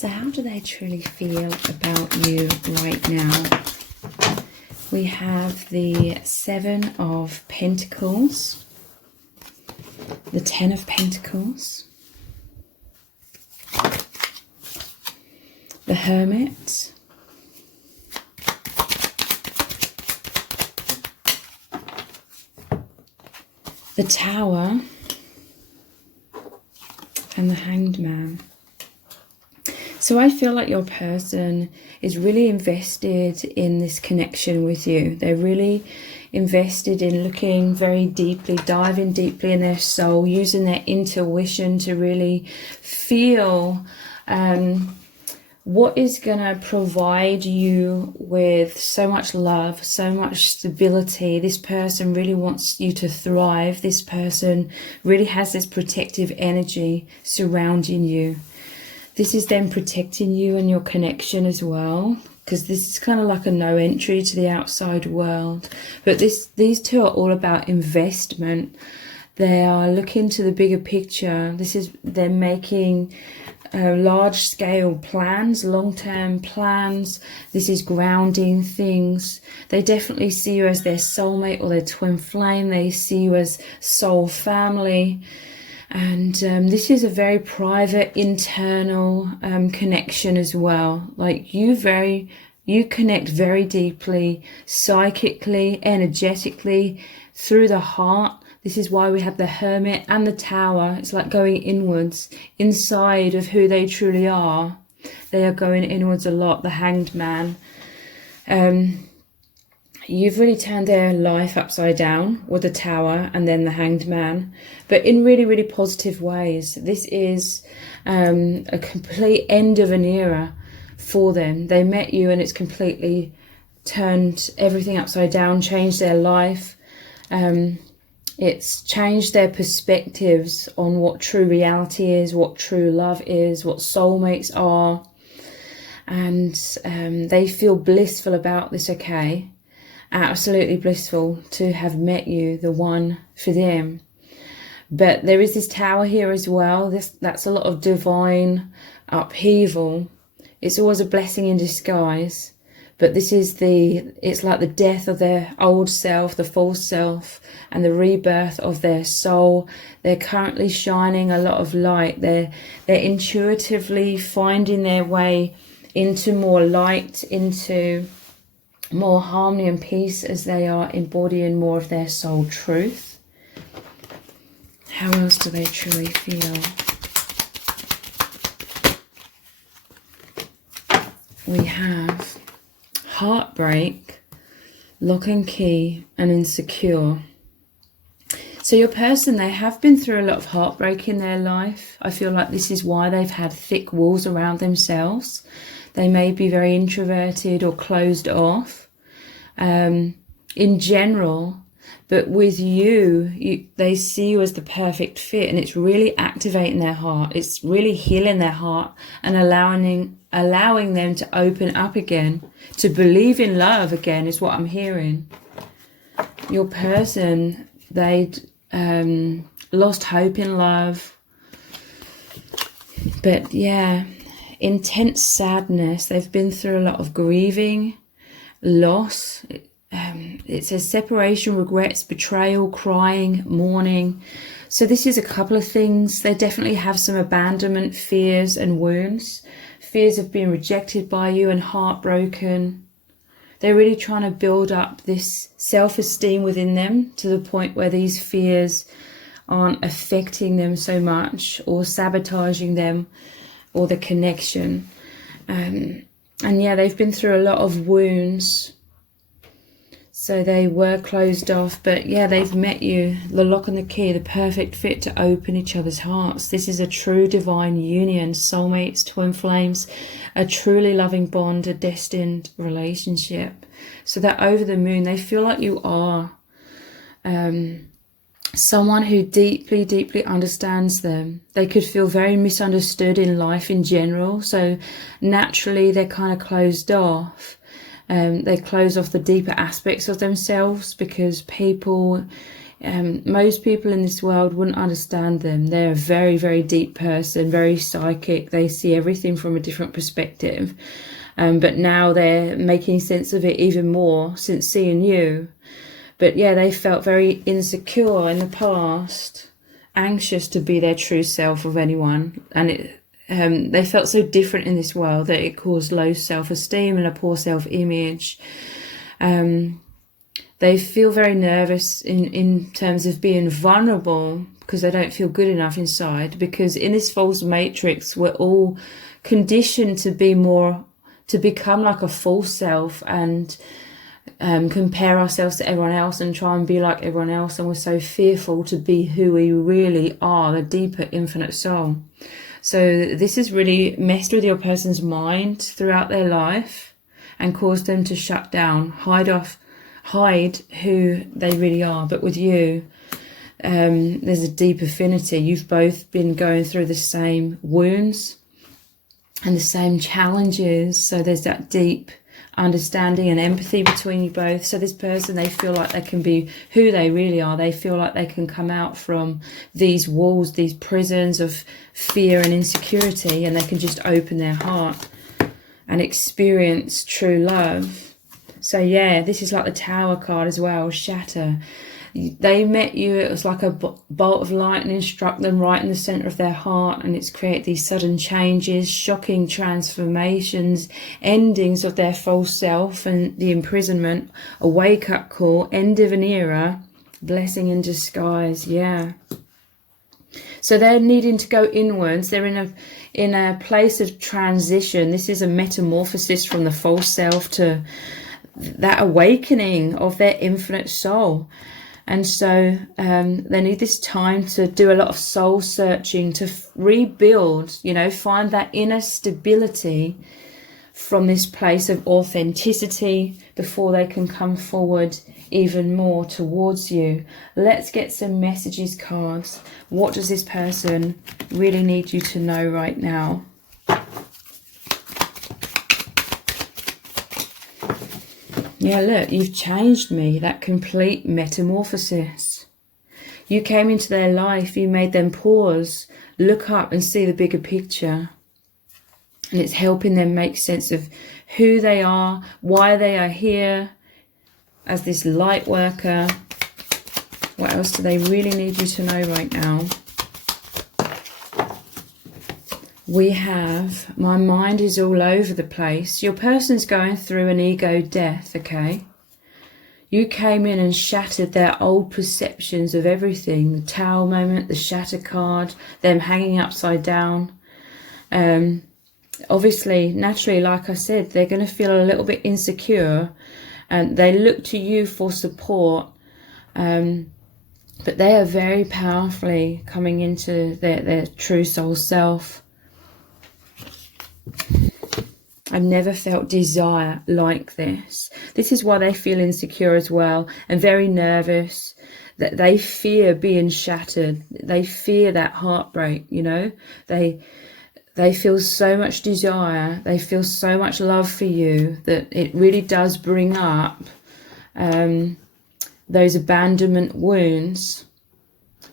So how do they truly feel about you right now? We have the Seven of Pentacles, the Ten of Pentacles, the Hermit, the Tower, and the Hanged Man. So I feel like your person is really invested in this connection with you. They're really invested in looking very deeply, diving deeply in their soul, using their intuition to really feel what is going to provide you with so much love, so much stability. This person really wants you to thrive. This person really has this protective energy surrounding you. This is them protecting you and your connection as well, because this is kind of like a no entry to the outside world. But these two are all about investment. They are looking to the bigger picture. They're making large scale plans, long-term plans. This is grounding things. They definitely see you as their soulmate or their twin flame. They see you as soul family. And this is a very private, internal connection as well. Like you connect very deeply, psychically, energetically, through the heart. This is why we have the Hermit and the Tower. It's like going inwards, inside of who they truly are. They are going inwards a lot. The Hanged Man. You've really turned their life upside down with the Tower and then the Hanged Man, but in really, really positive ways. This is a complete end of an era for them. They met you and it's completely turned everything upside down, changed their life. It's changed their perspectives on what true reality is, what true love is, what soulmates are. And they feel blissful about this, okay? Absolutely blissful to have met you, the one for them. But there is this Tower here as well. That's a lot of divine upheaval. It's always a blessing in disguise. But this is it's like the death of their old self, the false self, and the rebirth of their soul. They're currently shining a lot of light. They're intuitively finding their way into more light, into more harmony and peace as they are embodying more of their soul truth. How else do they truly feel? We have heartbreak, lock and key, and insecure. So your person, they have been through a lot of heartbreak in their life. I feel like this is why they've had thick walls around themselves. They may be very introverted or closed off in general, but with you, they see you as the perfect fit, and it's really activating their heart. It's really healing their heart and allowing them to open up again, to believe in love again is what I'm hearing. Your person, they'd lost hope in love. But yeah, intense sadness. They've been through a lot of grieving, loss. It says separation, regrets, betrayal, crying, mourning. So this is a couple of things. They definitely have some abandonment fears and wounds. Fears of being rejected by you and heartbroken. They're really trying to build up this self-esteem within them to the point where these fears aren't affecting them so much or sabotaging them or the connection. And yeah, they've been through a lot of wounds. So they were closed off, but yeah, they've met you, the lock and the key, the perfect fit to open each other's hearts. This is a true divine union, soulmates, twin flames, a truly loving bond, a destined relationship. So they're over the moon. They feel like you are someone who deeply, deeply understands them. They could feel very misunderstood in life in general. So naturally, they're kind of closed off. They close off the deeper aspects of themselves because people Most people in this world wouldn't understand them. They're a very, very deep person, very psychic. They see everything from a different perspective. But now they're making sense of it even more since seeing you. But yeah, they felt very insecure in the past, anxious to be their true self of anyone. And they felt so different in this world that it caused low self-esteem and a poor self-image. They feel very nervous in terms of being vulnerable because they don't feel good enough inside. Because in this false matrix, we're all conditioned to become like a false self and compare ourselves to everyone else and try and be like everyone else. And we're so fearful to be who we really are, the deeper infinite soul. So this has really messed with your person's mind throughout their life and caused them to shut down, hide who they really are. But with you, there's a deep affinity. You've both been going through the same wounds and the same challenges. So there's that deep understanding and empathy between you both. So this person, they feel like they can be who they really are. They feel like they can come out from these walls, these prisons of fear and insecurity, and they can just open their heart and experience true love. So yeah, this is like the Tower card as well, shatter. They met you, it was like a bolt of lightning struck them right in the center of their heart, and it's created these sudden changes, shocking transformations, endings of their false self and the imprisonment, a wake-up call, end of an era, blessing in disguise. Yeah. So they're needing to go inwards. They're in a place of transition. This is a metamorphosis from the false self to that awakening of their infinite soul. And so they need this time to do a lot of soul searching, to rebuild, find that inner stability from this place of authenticity before they can come forward even more towards you. Let's get some messages cards. What does this person really need you to know right now? Yeah, look, you've changed me, that complete metamorphosis. You came into their life, you made them pause, look up and see the bigger picture. And it's helping them make sense of who they are, why they are here as this light worker. What else do they really need you to know right now? We have, my mind is all over the place. Your person's going through an ego death, okay? You came in and shattered their old perceptions of everything. The Tower moment, the shatter card, them hanging upside down. Obviously, naturally, like I said, they're going to feel a little bit insecure. And they look to you for support. But they are very powerfully coming into their true soul self. I've never felt desire like this. This is why they feel insecure as well and very nervous. That they fear being shattered. They fear that heartbreak, They feel so much desire. They feel so much love for you that it really does bring up those abandonment wounds.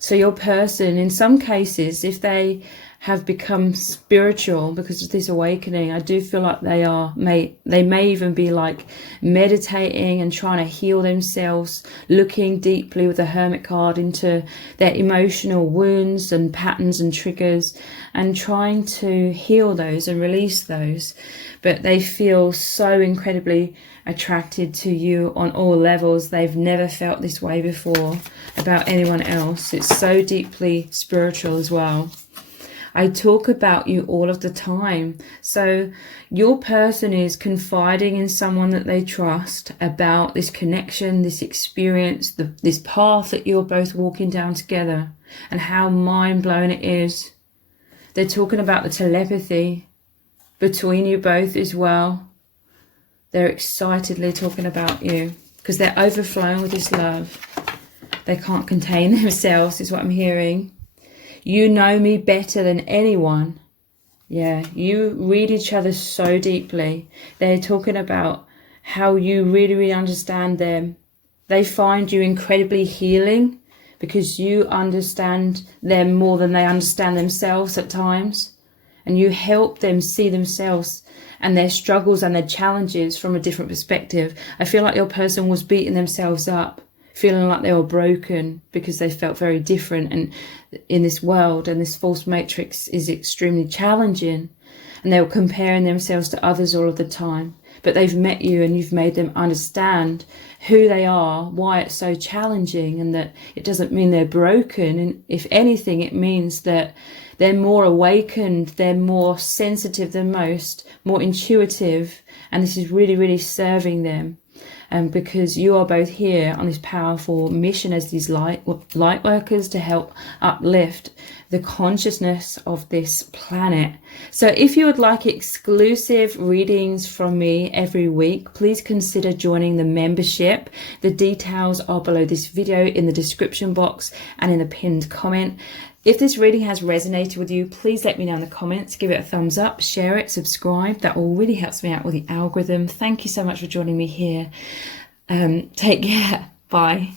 So your person, in some cases, if they have become spiritual because of this awakening, I do feel like they may even be like meditating and trying to heal themselves, looking deeply with the Hermit card into their emotional wounds and patterns and triggers and trying to heal those and release those. But they feel so incredibly attracted to you on all levels. They've never felt this way before about anyone else. It's so deeply spiritual as well. I talk about you all of the time. So your person is confiding in someone that they trust about this connection, this experience, this path that you're both walking down together and how mind-blowing it is. They're talking about the telepathy between you both as well. They're excitedly talking about you because they're overflowing with this love. They can't contain themselves is what I'm hearing. You know me better than anyone. Yeah, you read each other so deeply. They're talking about how you really, really understand them. They find you incredibly healing because you understand them more than they understand themselves at times. And you help them see themselves and their struggles and their challenges from a different perspective. I feel like your person was beating themselves up, feeling like they were broken because they felt very different and in this world, and this false matrix is extremely challenging, and they were comparing themselves to others all of the time. But they've met you and you've made them understand who they are, why it's so challenging, and that it doesn't mean they're broken. And if anything, it means that they're more awakened, they're more sensitive than most, more intuitive, and this is really, really serving them. Because you are both here on this powerful mission as these light workers to help uplift the consciousness of this planet. So if you would like exclusive readings from me every week, please consider joining the membership. The details are below this video in the description box and in the pinned comment. If this reading has resonated with you, please let me know in the comments. Give it a thumbs up, share it, subscribe. That all really helps me out with the algorithm. Thank you so much for joining me here. Take care. Bye.